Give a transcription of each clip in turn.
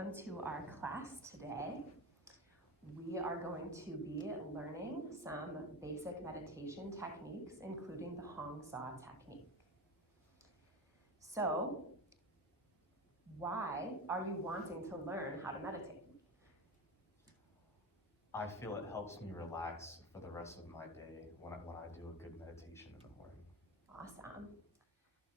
welcome to our class today. We are going to be learning some basic meditation techniques, including the Hong Sa technique. So, why are you wanting to learn how to meditate? I feel it helps me relax for the rest of my day when I do a good meditation in the morning. Awesome.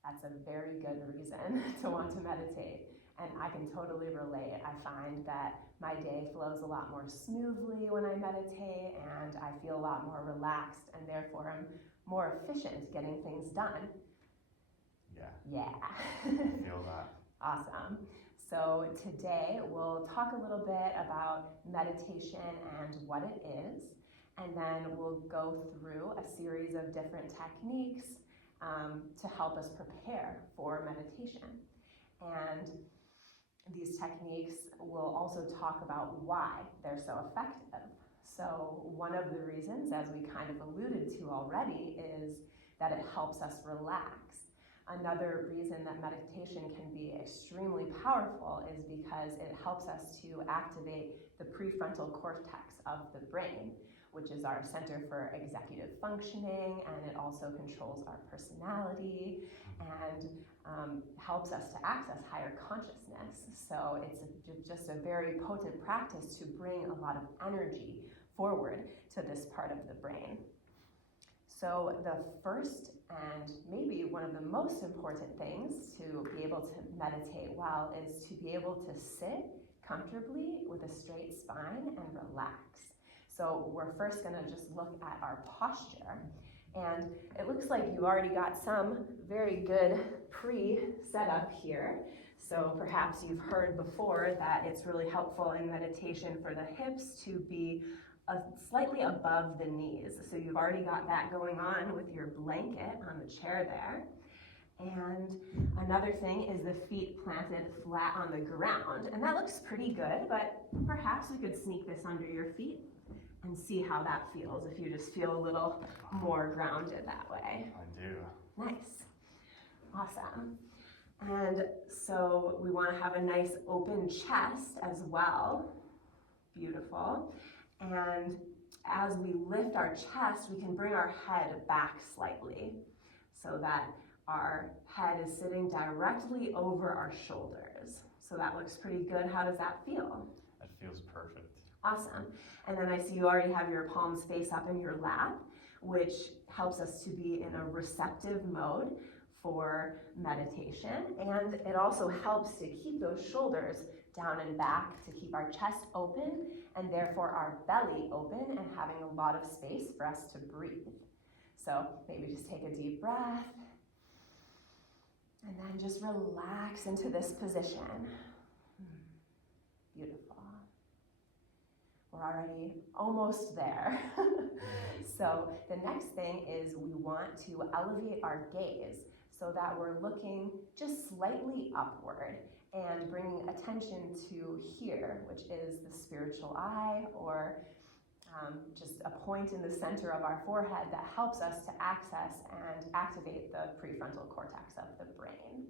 That's a very good reason to want to meditate. And I can totally relate. I find that my day flows a lot more smoothly when I meditate, and I feel a lot more relaxed, and therefore I'm more efficient getting things done. Yeah. I feel that. Awesome. So today we'll talk a little bit about meditation and what it is, and then we'll go through a series of different techniques to help us prepare for meditation. And these techniques will also talk about why they're so effective. So one of the reasons, as we kind of alluded to already, is that it helps us relax. Another reason that meditation can be extremely powerful is because it helps us to activate the prefrontal cortex of the brain, which is our center for executive functioning, and it also controls our personality and helps us to access higher consciousness. So it's just a very potent practice to bring a lot of energy forward to this part of the brain. So the first and maybe one of the most important things to be able to meditate well is to be able to sit comfortably with a straight spine and relax. So we're first going to just look at our posture, and it looks like you already got some very good pre-setup here. So perhaps you've heard before that it's really helpful in meditation for the hips to be slightly above the knees. So you've already got that going on with your blanket on the chair there. And another thing is the feet planted flat on the ground. And that looks pretty good, but perhaps we could sneak this under your feet and see how that feels, if you just feel a little more grounded that way. I do. Nice. Awesome. And so we want to have a nice open chest as well. Beautiful. And as we lift our chest, we can bring our head back slightly so that our head is sitting directly over our shoulders. So that looks pretty good. How does that feel? That feels perfect. Awesome. And then I see you already have your palms face up in your lap, which helps us to be in a receptive mode for meditation. And it also helps to keep those shoulders down and back, to keep our chest open, and therefore our belly open and having a lot of space for us to breathe. So maybe just take a deep breath, and then just relax into this position. Beautiful. We're already almost there. So the next thing is we want to elevate our gaze so that we're looking just slightly upward and bringing attention to here, which is the spiritual eye, or just a point in the center of our forehead that helps us to access and activate the prefrontal cortex of the brain.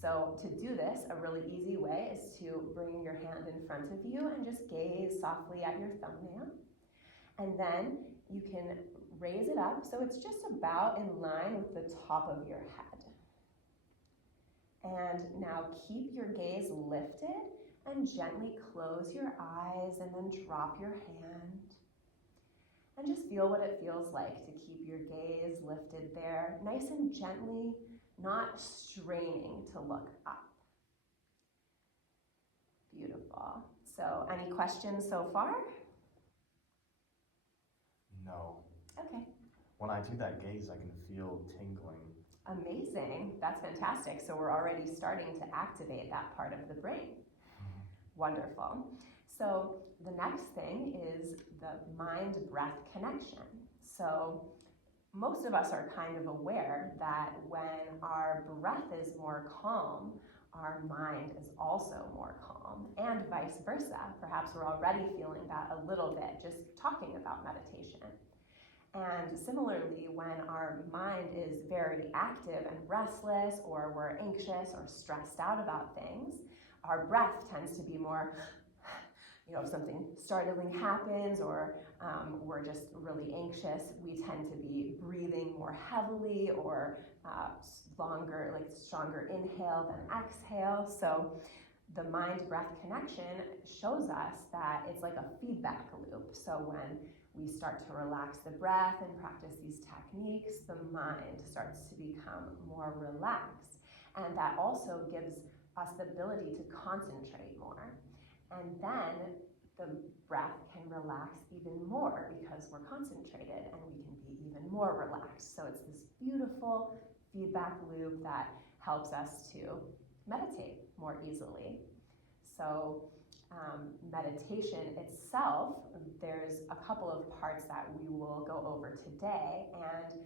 So to do this, a really easy way is to bring your hand in front of you and just gaze softly at your thumbnail. And then you can raise it up so it's just about in line with the top of your head. And now keep your gaze lifted and gently close your eyes and then drop your hand. And just feel what it feels like to keep your gaze lifted there, nice and gently, not straining to look up. Beautiful. So, any questions so far? No. Okay. When I do that gaze, I can feel tingling. Amazing. That's fantastic. So we're already starting to activate that part of the brain. Wonderful. So the next thing is the mind-breath connection. So most of us are kind of aware that when our breath is more calm, our mind is also more calm, and vice versa. Perhaps we're already feeling that a little bit just talking about meditation. And similarly, when our mind is very active and restless, or we're anxious or stressed out about things, our breath tends to be more, if something startling happens or we're just really anxious, we tend to be breathing more heavily or longer, like stronger inhale than exhale. So the mind-breath connection shows us that it's like a feedback loop. So when we start to relax the breath and practice these techniques, the mind starts to become more relaxed. And that also gives us the ability to concentrate more. And then the breath can relax even more because we're concentrated and we can be even more relaxed. So it's this beautiful feedback loop that helps us to meditate more easily. So meditation itself, there's a couple of parts that we will go over today, and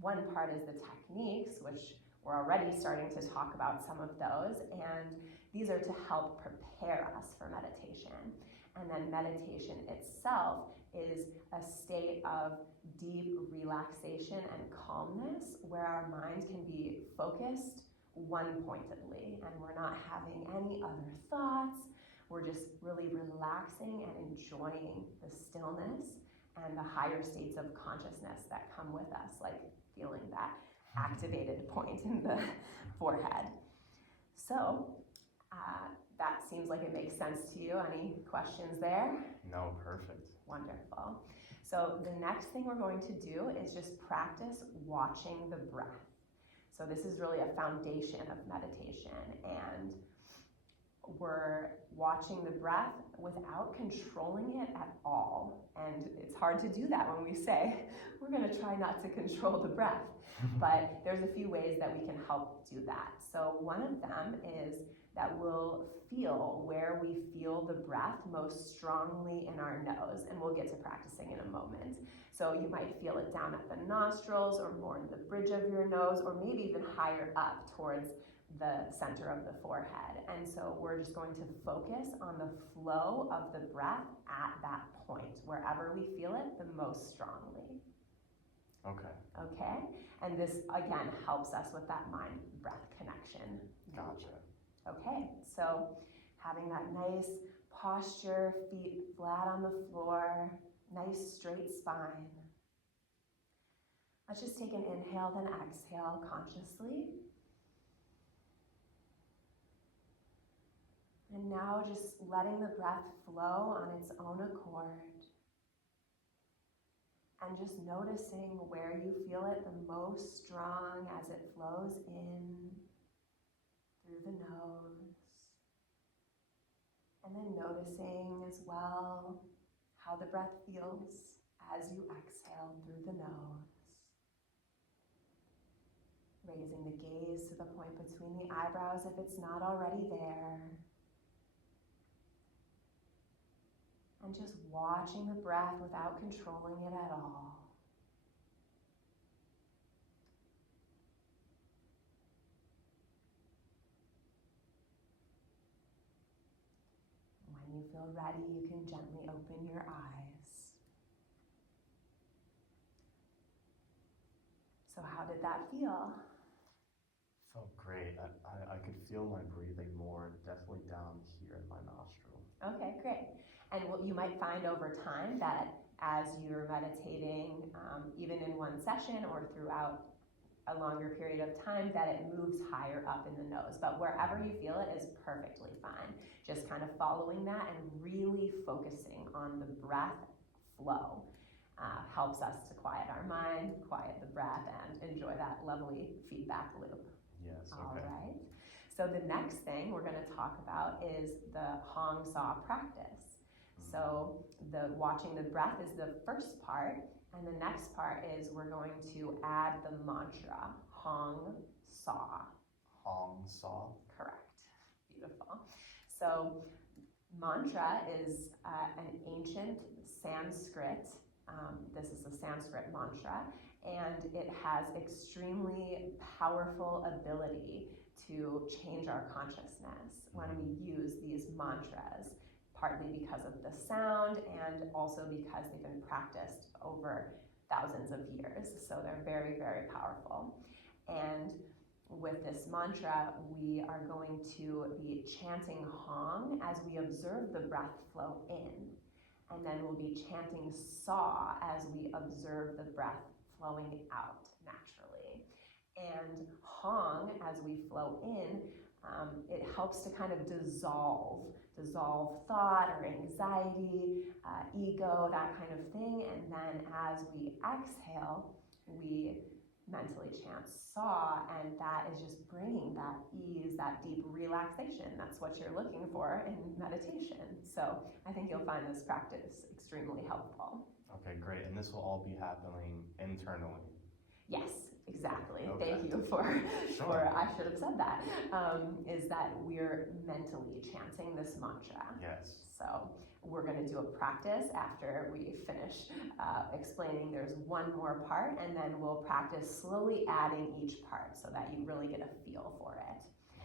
one part is the techniques, which we're already starting to talk about some of those, and these are to help prepare us for meditation. And then meditation itself is a state of deep relaxation and calmness where our mind can be focused one-pointedly and we're not having any other thoughts. We're just really relaxing and enjoying the stillness and the higher states of consciousness that come with us, like feeling that activated point in the forehead. So that seems like it makes sense to you. Any questions there? No, perfect. Wonderful. So the next thing we're going to do is just practice watching the breath. So this is really a foundation of meditation, and we're watching the breath without controlling it at all. And it's hard to do that when we say, we're going to try not to control the breath. But there's a few ways that we can help do that. So one of them is that we'll feel where we feel the breath most strongly in our nose, and we'll get to practicing in a moment. So you might feel it down at the nostrils or more in the bridge of your nose, or maybe even higher up towards the center of the forehead. And so we're just going to focus on the flow of the breath at that point, wherever we feel it the most strongly. Okay? And this, again, helps us with that mind-breath connection. Gotcha. Okay, so having that nice posture, feet flat on the floor, nice straight spine. Let's just take an inhale, then exhale consciously. And now just letting the breath flow on its own accord. And just noticing where you feel it the most strong as it flows in through the nose. And then noticing as well how the breath feels as you exhale through the nose. Raising the gaze to the point between the eyebrows if it's not already there. And just watching the breath without controlling it at all. When you feel ready, you can gently open your eyes. So how did that feel? Felt great. I could feel my breathing more, definitely down here in my nostril. Okay, great. And what you might find over time that as you're meditating, even in one session or throughout a longer period of time, that it moves higher up in the nose. But wherever you feel it is perfectly fine. Just kind of following that and really focusing on the breath flow helps us to quiet our mind, quiet the breath, and enjoy that lovely feedback loop. Yes, okay. All right. So the next thing we're going to talk about is the Hong Saw practice. So the watching the breath is the first part, and the next part is we're going to add the mantra, Hong Saw. Hong Saw? Correct. Beautiful. So mantra is an ancient Sanskrit, this is a Sanskrit mantra, and it has extremely powerful ability to change our consciousness when we use these mantras, partly because of the sound and also because they've been practiced over thousands of years. So they're very, very powerful. And with this mantra, we are going to be chanting Hong as we observe the breath flow in. And then we'll be chanting Sa as we observe the breath flowing out naturally. And Hong, as we flow in, it helps to kind of dissolve thought or anxiety, ego, that kind of thing. And then as we exhale, we mentally chant Sa, and that is just bringing that ease, that deep relaxation. That's what you're looking for in meditation. So I think you'll find this practice extremely helpful. Okay, great. And this will all be happening internally? Yes, exactly. Okay. Thank you for Sure. I should have said that, is that we're mentally chanting this mantra. Yes. So we're going to do a practice after we finish explaining. There's one more part, and then we'll practice slowly adding each part so that you really get a feel for it.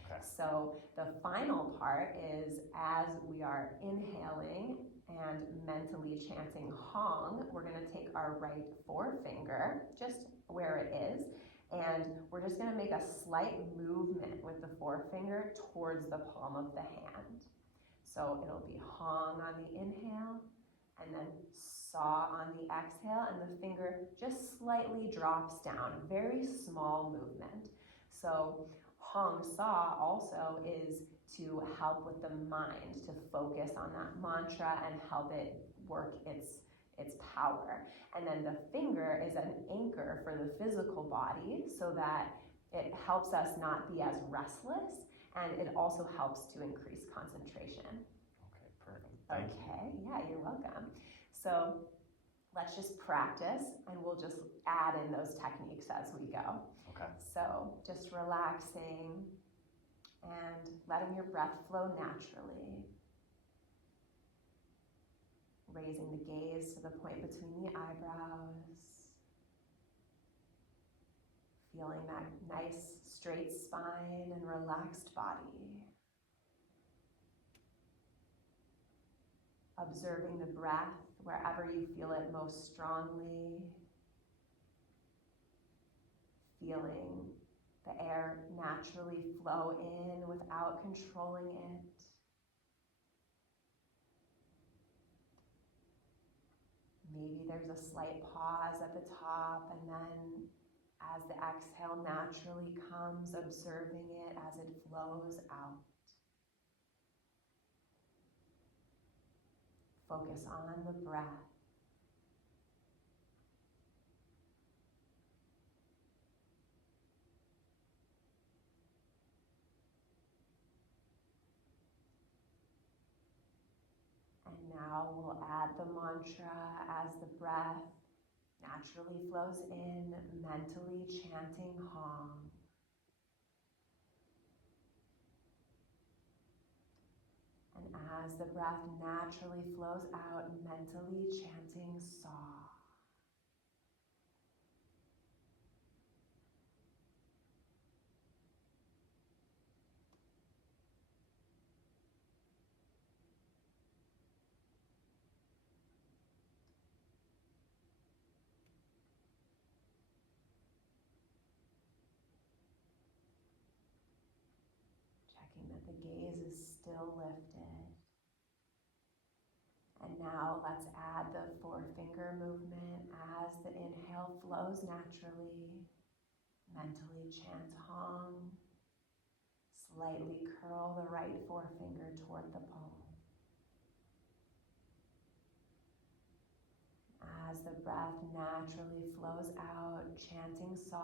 Okay. So the final part is, as we are inhaling and mentally chanting Hong, we're going to take our right forefinger, just where it is, and we're just going to make a slight movement with the forefinger towards the palm of the hand. So it'll be Hong on the inhale, and then Sa on the exhale, and the finger just slightly drops down, very small movement. So Hong Sa also is to help with the mind, to focus on that mantra and help it work its power. And then the finger is an anchor for the physical body so that it helps us not be as restless, and it also helps to increase concentration. Okay, perfect. Thank you. Yeah, you're welcome. So let's just practice, and we'll just add in those techniques as we go. Okay. So just relaxing and letting your breath flow naturally. Raising the gaze to the point between the eyebrows. Feeling that nice straight spine and relaxed body. Observing the breath wherever you feel it most strongly. Feeling the air naturally flow in without controlling it. Maybe there's a slight pause at the top, and then as the exhale naturally comes, observing it as it flows out. Focus on the breath. And now we'll add the mantra as the breath naturally flows in, mentally chanting Hong. And as the breath naturally flows out, mentally chanting Sa. Checking that the gaze is still lifted. And now let's add the forefinger movement as the inhale flows naturally. Mentally chant Hong. Slightly curl the right forefinger toward the palm. As the breath naturally flows out, chanting Sa,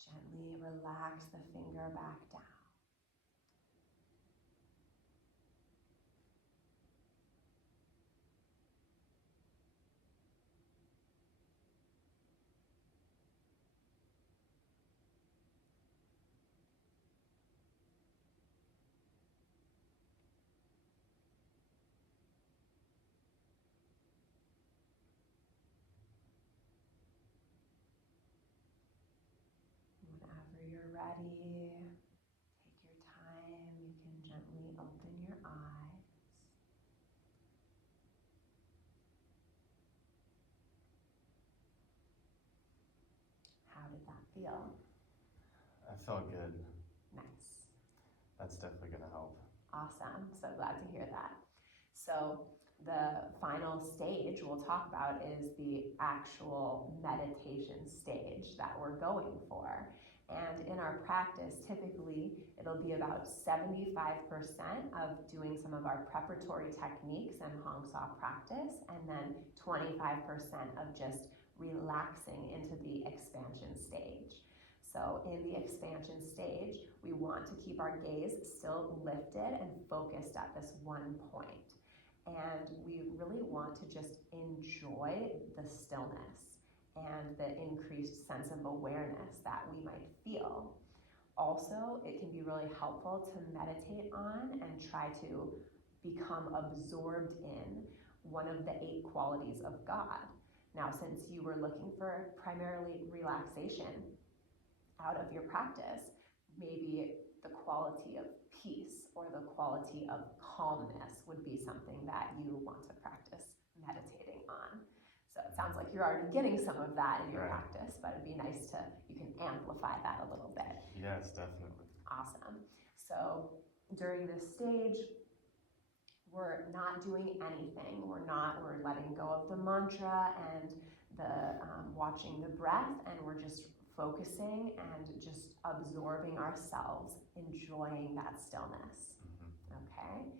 gently relax the finger back down. Whenever you're ready, take your time. You can gently open your eyes. How did that feel? felt good. Nice. That's definitely gonna help. Awesome. So glad to hear that. So the final stage we'll talk about is the actual meditation stage that we're going for. And in our practice, typically it'll be about 75% of doing some of our preparatory techniques and Hong Sa practice, and then 25% of just relaxing into the expansion stage. So in the expansion stage, we want to keep our gaze still lifted and focused at this one point. And we really want to just enjoy the stillness and the increased sense of awareness that we might feel. Also, it can be really helpful to meditate on and try to become absorbed in one of the 8 qualities of God. Now, since you were looking for primarily relaxation out of your practice, maybe the quality of peace or the quality of calmness would be something that you want to practice meditating on. So it sounds like you're already getting some of that in your Right. practice, but it'd be nice to, you can amplify that a little bit. Yes, definitely. Awesome. So during this stage, we're not doing anything. We're letting go of the mantra and the watching the breath, and we're just focusing and just absorbing ourselves, enjoying that stillness. Okay?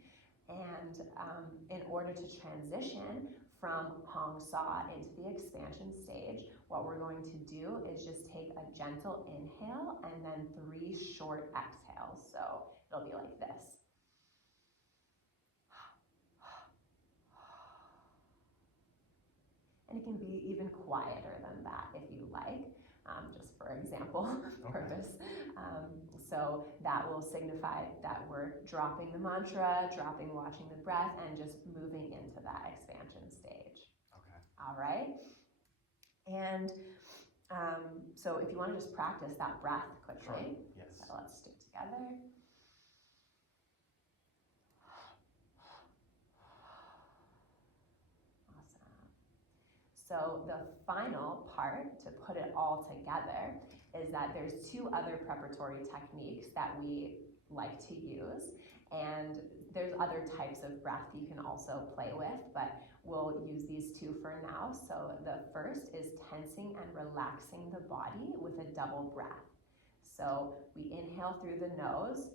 And in order to transition from Hong Sa into the expansion stage, what we're going to do is just take a gentle inhale and then 3 short exhales. So it'll be like this. And it can be even quieter than that if you like, just for example purpose. So that will signify that we're dropping the mantra, watching the breath, and just moving into that expansion stage. Okay. All right? And so if you want to just practice that breath quickly. Sure. Yes. So let's do it together. So the final part, to put it all together, is that there's 2 other preparatory techniques that we like to use, and there's other types of breath you can also play with, but we'll use these 2 for now. So the first is tensing and relaxing the body with a double breath. So we inhale through the nose,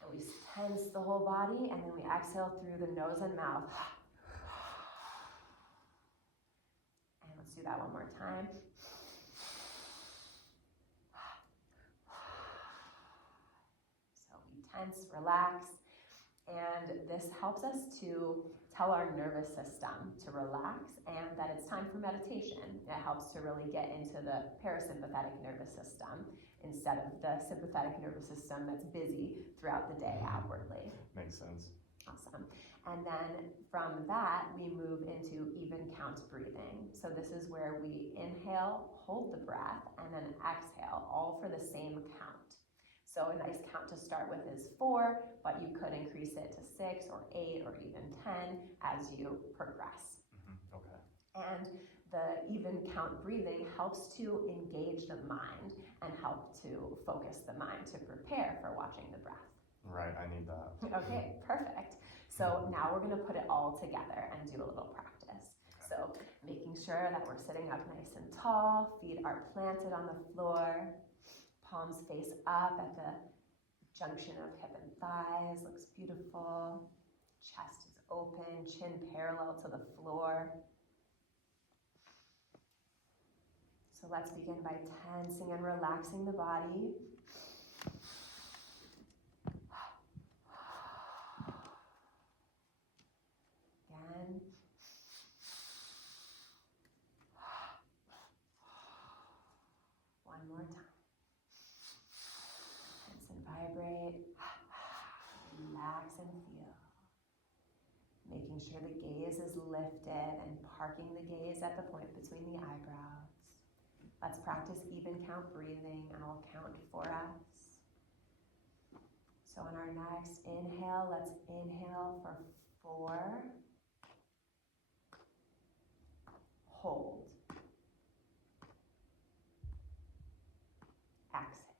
and we tense the whole body, and then we exhale through the nose and mouth. Let's do that one more time. So we tense, relax, and this helps us to tell our nervous system to relax and that it's time for meditation. It helps to really get into the parasympathetic nervous system instead of the sympathetic nervous system that's busy throughout the day outwardly. Makes sense. Awesome. And then from that, we move into even count breathing. So this is where we inhale, hold the breath, and then exhale, all for the same count. So a nice count to start with is 4, but you could increase it to 6 or 8 or even 10 as you progress. Okay. And the even count breathing helps to engage the mind and help to focus the mind to prepare for watching the breath. Right, I need that. Okay, perfect. So now we're going to put it all together and do a little practice. Okay. So making sure that we're sitting up nice and tall, feet are planted on the floor, palms face up at the junction of hip and thighs, looks beautiful. Chest is open, chin parallel to the floor. So let's begin by tensing and relaxing the body. Again. One more time. Tense and vibrate. Relax and feel. Making sure the gaze is lifted and parking the gaze at the point between the eyebrows. Let's practice even count breathing, and I'll count for us. So on our next inhale, let's inhale for 4. Hold. Exhale.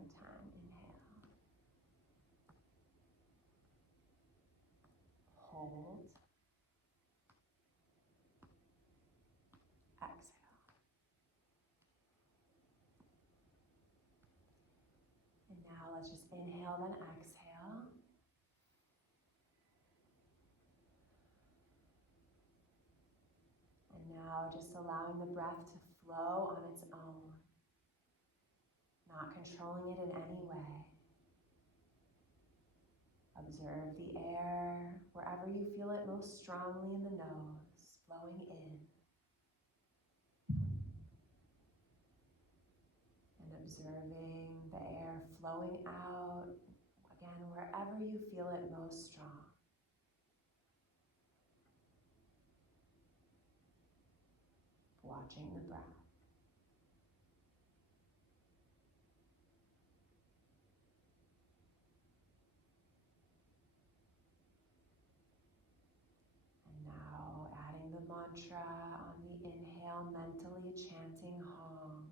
more time. Inhale. Hold. Exhale. And now let's just inhale, then exhale. And now just allowing the breath to flow on its own, not controlling it in any way. Observe the air wherever you feel it most strongly in the nose, flowing in. And observing the air flowing out, again, wherever you feel it most strong. Watching the breath. And now adding the mantra on the inhale, mentally chanting Hong.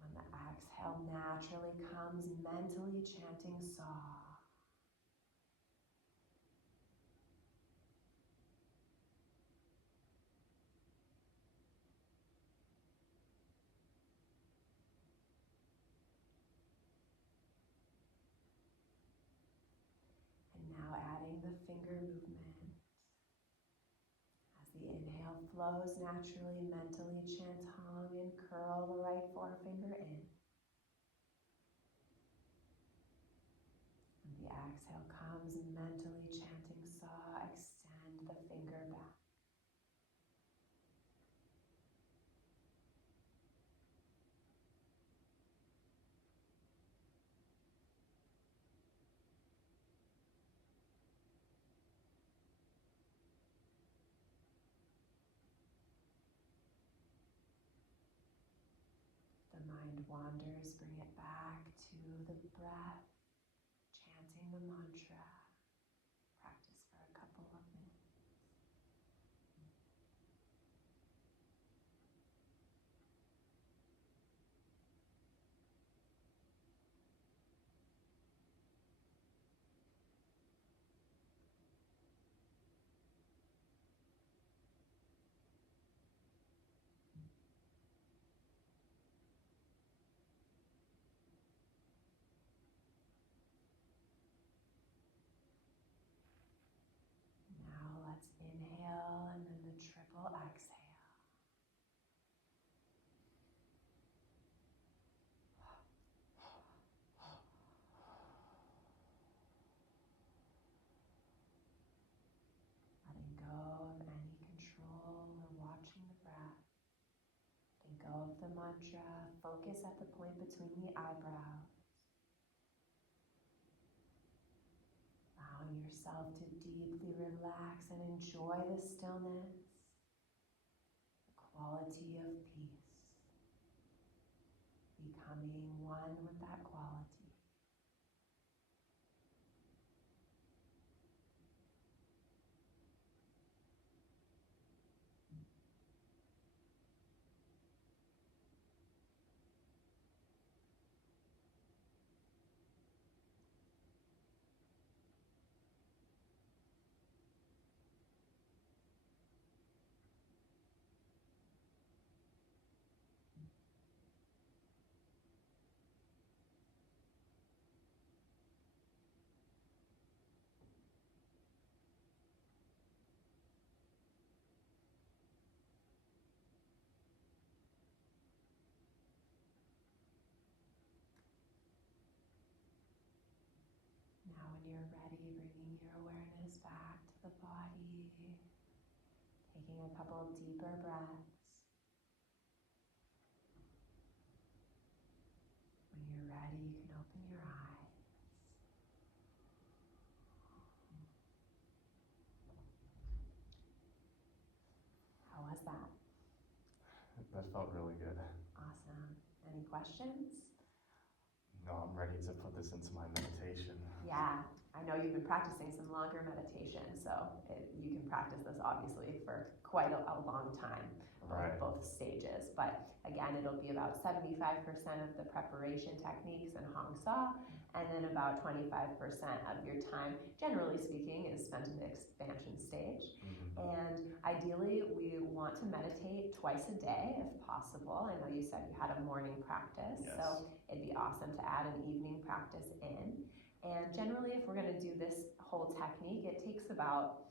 When the exhale naturally comes, mentally chanting Saw. Now adding the finger movement. As the inhale flows naturally, mentally chant Hong and curl the right forefinger in. And the exhale comes, mentally chanting Saw, extend the finger back. The mind wanders, bring it back to the breath, chanting the mantra. Practice for a couple of minutes. Now let's inhale and then the triple exhale. Letting go of any control or watching the breath. Letting go of the mantra. Focus at the point between the eyebrows. Allowing yourself to deeply relax and enjoy the stillness, the quality of peace. Becoming one with that quality. Now when you're ready, bringing your awareness back to the body, taking a couple deeper breaths. When you're ready, you can open your eyes. How was that? That felt really good. Awesome. Any questions? No, I'm ready to put this into my meditation. Yeah, I know you've been practicing some longer meditation, so you can practice this obviously for quite a long time, Right. both stages. But again, it'll be about 75% of the preparation techniques in Hong Sa, and then about 25% of your time, generally speaking, is spent in the expansion stage. And ideally, we want to meditate twice a day if possible. I know you said you had a morning practice, Yes. so it'd be awesome to add an evening practice in. And generally, if we're going to do this whole technique, it takes about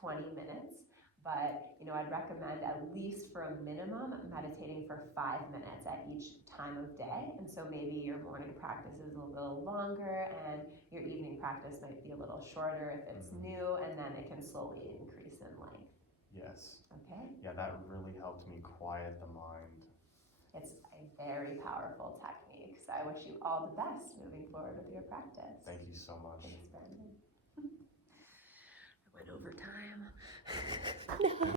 20 minutes. But, I'd recommend at least for a minimum meditating for 5 minutes at each time of day. And so maybe your morning practice is a little longer and your evening practice might be a little shorter if it's new, and then it can slowly increase in length. Yes. Okay? Yeah, that really helped me quiet the mind. It's a very powerful technique. So I wish you all the best moving forward with your practice. Thank you so much. Thanks, Brandon.